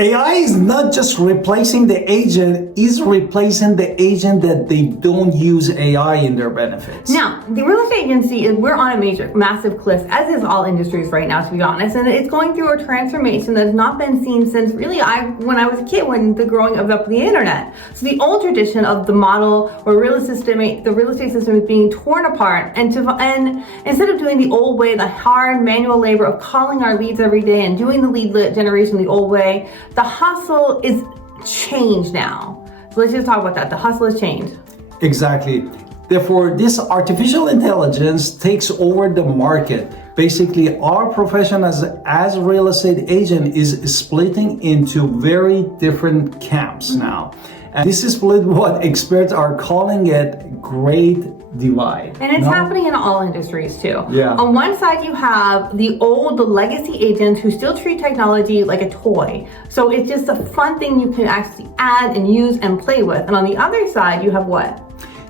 AI is not just replacing the agent, it's replacing the agent that they don't use AI in their benefits. Now, the real estate agency, we're on a massive cliff, as is all industries right now, to be honest, and it's going through a transformation that has not been seen since really when I was a kid, when the growing up the internet. So the old tradition of the model where the real estate system is being torn apart, and instead of doing the old way, the hard manual labor of calling our leads every day and doing the lead generation the old way, the hustle is changed now. So let's just talk about that. The hustle has changed. Exactly. Therefore, this artificial intelligence takes over the market. Basically, our profession as a real estate agent is splitting into very different camps now. And this is split what experts are calling it great divide. And it's happening in all industries too. Yeah. On one side you have the legacy agents who still treat technology like a toy. So it's just a fun thing you can actually add and use and play with. And on the other side you have what?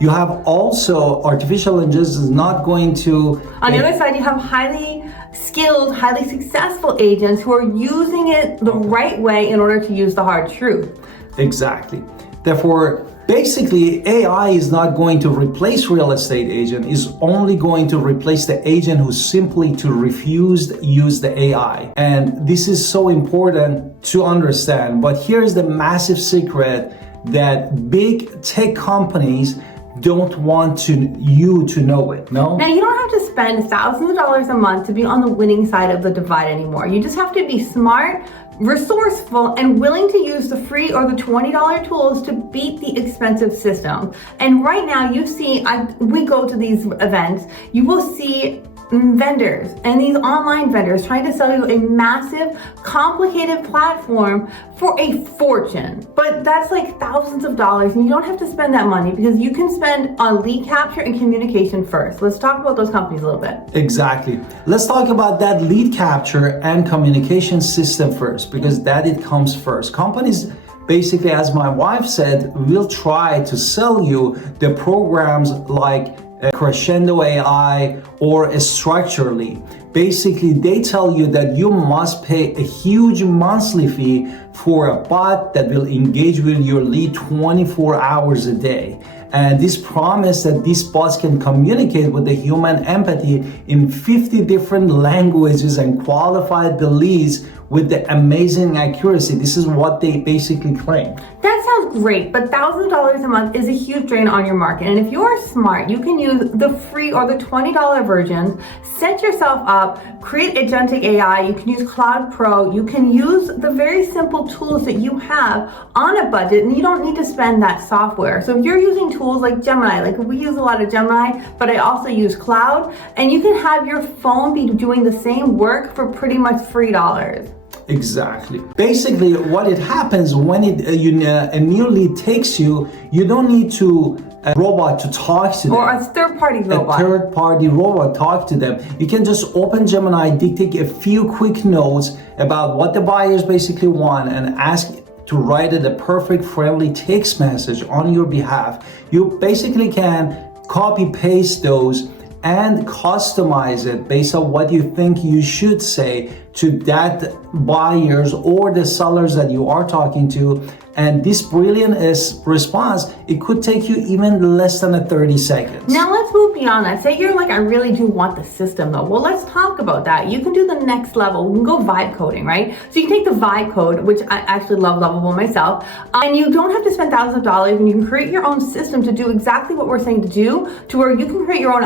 You have also artificial intelligence is not going to... On the other side you have highly skilled, highly successful agents who are using it the right way in order to use the hard truth. Exactly. Therefore, basically, AI is not going to replace real estate agent, is only going to replace the agent who simply refused to use the AI. And this is so important to understand. But here's the massive secret that big tech companies don't want you to know it, no? Now, you don't have to spend thousands of dollars a month to be on the winning side of the divide anymore. You just have to be smart, resourceful, and willing to use the free or the $20 tools to beat the expensive system. And right now you see, we go to these events, you will see vendors and these online vendors trying to sell you a massive, complicated platform for a fortune. But that's like thousands of dollars, and you don't have to spend that money because you can spend on lead capture and communication first. Let's talk about those companies a little bit. Exactly. Let's talk about that lead capture and communication system first, because that it comes first. Companies, basically, as my wife said, will try to sell you the programs like Crescendo AI or Structurally. Basically, they tell you that you must pay a huge monthly fee for a bot that will engage with your lead 24 hours a day. And this promise that these bots can communicate with the human empathy in 50 different languages and qualify the leads with the amazing accuracy. This is what they basically claim. That sounds great, but thousands of dollars a month is a huge drain on your market. And if you're smart, you can use the free or the $20 versions, set yourself up, create Agentic AI, you can use Cloud Pro, you can use the very simple tools that you have on a budget, and you don't need to spend that software. So if you're using tools like Gemini, like we use a lot of Gemini, but I also use Cloud, and you can have your phone be doing the same work for pretty much free dollars. Exactly. Basically, what it happens when a new lead takes you, you don't need a robot to talk to them. Or a third-party robot. A third-party robot talk to them. You can just open Gemini, dictate a few quick notes about what the buyers basically want, and ask to write it a perfect, friendly text message on your behalf. You basically can copy-paste those and customize it based on what you think you should say to that buyers or the sellers that you are talking to. And this brilliant response, it could take you even less than 30 seconds. Now let's move beyond that. Say you're like, I really do want the system though. Well, let's talk about that. You can do the next level. We can go vibe coding, right? So you can take the vibe code, which I actually love Lovable myself, and you don't have to spend thousands of dollars, and you can create your own system to do exactly what we're saying to do, to where you can create your own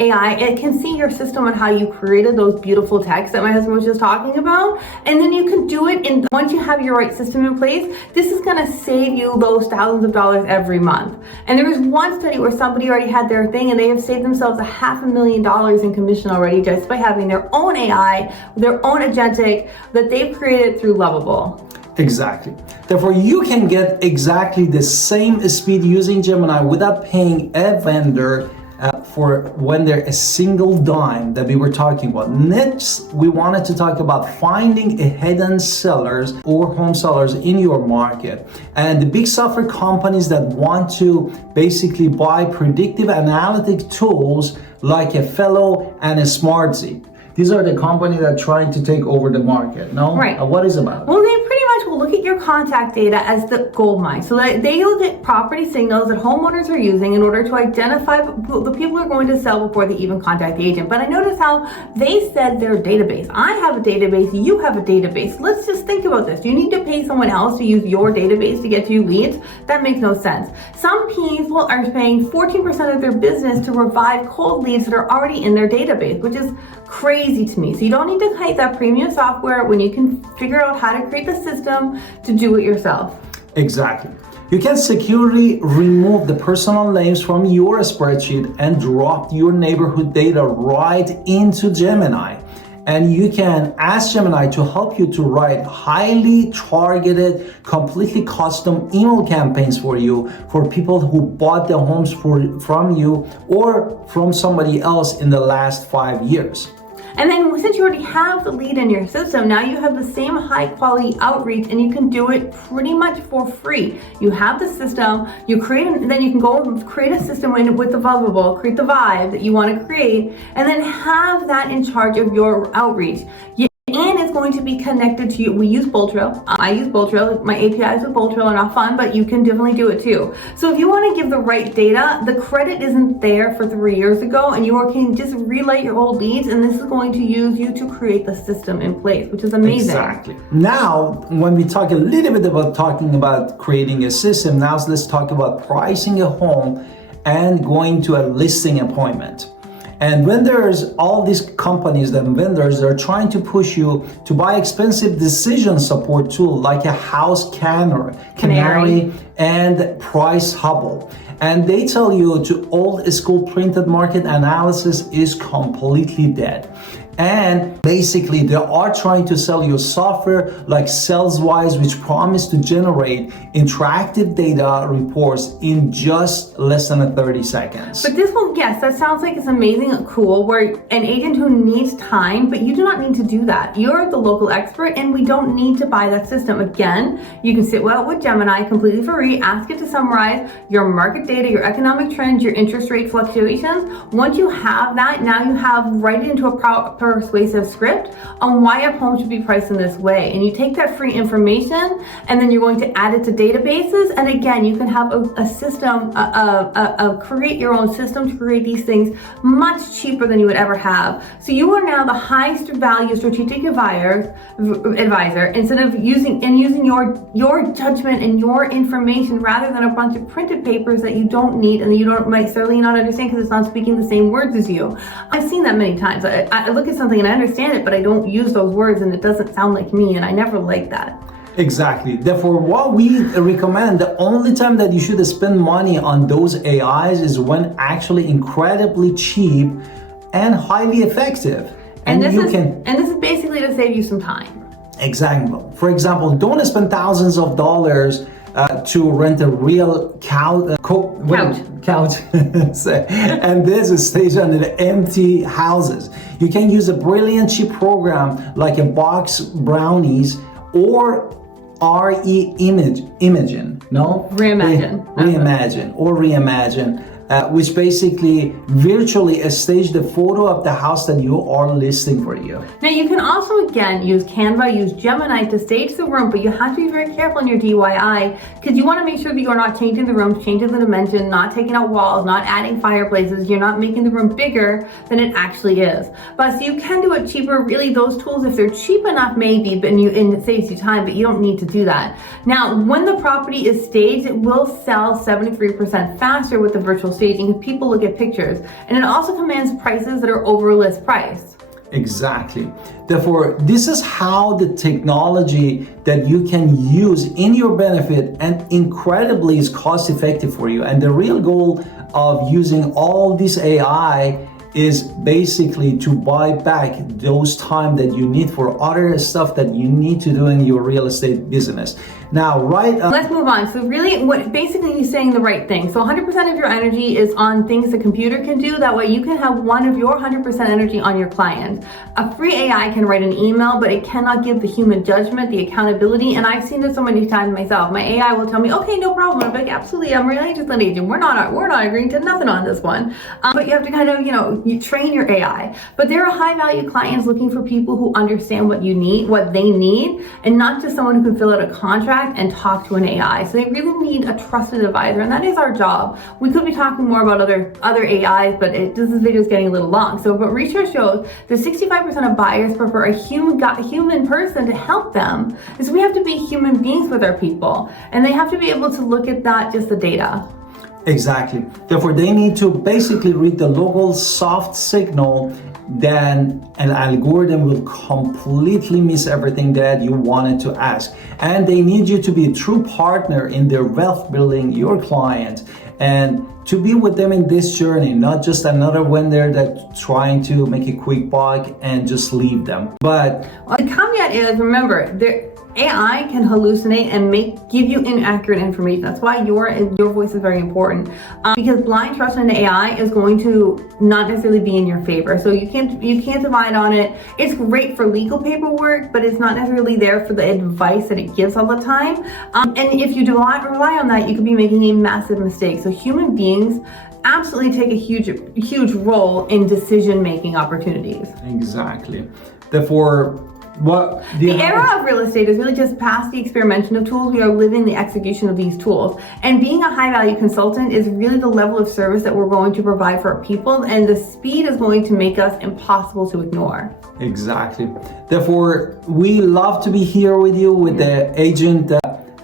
AI. It can see your system and how you created those beautiful texts that my husband was just talking about. And then you can do it once you have your right system in place, this is going to save you those thousands of dollars every month. And there was one study where somebody already had their thing and they have saved themselves $500,000 in commission already just by having their own AI, their own agentic that they've created through Lovable. Exactly. Therefore, you can get exactly the same speed using Gemini without paying a vendor for when they're a single dime that we were talking about. Next, we wanted to talk about finding a hidden sellers or home sellers in your market. And the big software companies that want to basically buy predictive analytic tools like a Fellow and a Smartsy. These are the companies that are trying to take over the market, no? Right. What is it about? Well, they pretty much will look at your contact data as the gold mine. So that they look at property signals that homeowners are using in order to identify the people who are going to sell before they even contact the agent. But I notice how they said their database. I have a database, you have a database. Let's just think about this. Do you need to pay someone else to use your database to get you leads? That makes no sense. Some people are paying 14% of their business to revive cold leads that are already in their database, which is crazy to me. So you don't need to pay that premium software when you can figure out how to create the system to do it yourself. Exactly. You can securely remove the personal names from your spreadsheet and drop your neighborhood data right into Gemini. And you can ask Gemini to help you to write highly targeted, completely custom email campaigns for you, for people who bought their homes from you or from somebody else in the last 5 years. And then since you already have the lead in your system, now you have the same high quality outreach and you can do it pretty much for free. You have the system, then you can go and create a system with the lovable, create the vibe that you want to create, and then have that in charge of your outreach. And it's going to be connected to you. We use Bulltrail. I use Bulltrail. My APIs with Bulltrail are not fun, but you can definitely do it too. So if you want to give the right data, the credit isn't there for 3 years ago, and you can just relight your old leads, and this is going to use you to create the system in place, which is amazing. Exactly. Now, when we talk a little bit about talking about creating a system, now let's talk about pricing a home and going to a listing appointment. And vendors, all these companies and vendors, they're trying to push you to buy expensive decision support tool like a House Canary and Price Hubble. And they tell you to old school printed market analysis is completely dead. And basically they are trying to sell you software like SalesWise, which promise to generate interactive data reports in just less than 30 seconds. But this one, yes, that sounds like it's amazing and cool, where an agent who needs time, but you do not need to do that. You're the local expert and we don't need to buy that system. Again, you can sit well with Gemini completely for free, ask it to summarize your market data, your economic trends, your interest rate fluctuations. Once you have that, now you have write it into a persuasive script on why a home should be priced in this way. And you take that free information and then you're going to add it to databases. And again, you can have a system, create your own system to create these things much cheaper than you would ever have. So you are now the highest value strategic advisor instead of using your judgment and your information rather than a bunch of printed papers that you don't need and you might certainly not understand because it's not speaking the same words as you. I've seen that many times. I look at something and I understand it, but I don't use those words and it doesn't sound like me, and I never like that. Exactly. Therefore, what we recommend, the only time that you should spend money on those AIs is when actually incredibly cheap and highly effective. And this is basically to save you some time. Exactly. For example, don't spend thousands of dollars to rent a real couch. And this is stationed in empty houses. You can use a brilliant cheap program like a Box Brownies or Reimagine, which basically virtually stage the photo of the house that you are listing for you. Now you can also again use Canva, use Gemini to stage the room, but you have to be very careful in your DIY because you want to make sure that you're not changing the rooms, changing the dimension, not taking out walls, not adding fireplaces. You're not making the room bigger than it actually is. But so you can do it cheaper. Really, those tools, if they're cheap enough, maybe, and it saves you time, but you don't need to do that. Now, when the property is staged, it will sell 73% faster with the virtual staging if people look at pictures. And it also commands prices that are over list price. Exactly. Therefore, this is how the technology that you can use in your benefit and incredibly is cost effective for you. And the real goal of using all this AI is basically to buy back those time that you need for other stuff that you need to do in your real estate business. Now, let's move on. So really, basically he's saying the right thing. So 100% of your energy is on things the computer can do. That way you can have one of your 100% energy on your client. A free AI can write an email, but it cannot give the human judgment, the accountability. And I've seen this so many times myself. My AI will tell me, okay, no problem. I'm like, absolutely, I'm really just an agent. We're not agreeing to nothing on this one. But you have to kind of, you train your AI. But there are high value clients looking for people who understand what you need, what they need, and not just someone who can fill out a contract and talk to an AI. So they really need a trusted advisor, and that is our job. We could be talking more about other AIs, but this video is getting a little long. So, but research shows that 65% of buyers prefer a human person to help them. And so we have to be human beings with our people, and they have to be able to look at not just the data. Exactly. Therefore, they need to basically read the local soft signal. Then an algorithm will completely miss everything that you wanted to ask. And they need you to be a true partner in their wealth building, your client, and to be with them in this journey, not just another vendor that's trying to make a quick buck and just leave them. But the caveat is, remember, AI can hallucinate and give you inaccurate information. That's why your voice is very important, because blind trust in AI is going to not necessarily be in your favor. So you can't divide on it. It's great for legal paperwork, but it's not necessarily there for the advice that it gives all the time. And if you do not rely on that, you could be making a massive mistake. So human beings absolutely take a huge role in decision-making opportunities. Exactly. Therefore, the era of real estate is really just past the experimentation of tools. We are living the execution of these tools. And being a high value consultant is really the level of service that we're going to provide for our people. And the speed is going to make us impossible to ignore. Exactly. Therefore, we love to be here with you with the agent,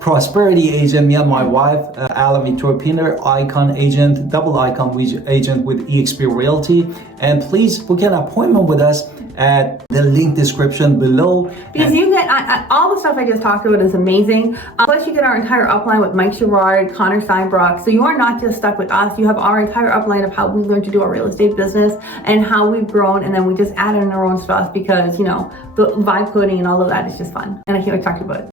prosperity agent, me and my wife, Alan Victor Pinner, icon agent, double icon agent with eXp Realty. And please book an appointment with us at the link description below. Because you get all the stuff I just talked about is amazing. Plus you get our entire upline with Mike Sherrard, Connor Steinbrock. So you are not just stuck with us. You have our entire upline of how we learned to do our real estate business and how we've grown. And then we just add in our own stuff because, you know, the vibe coding and all of that is just fun. And I can't wait to talk to you about it.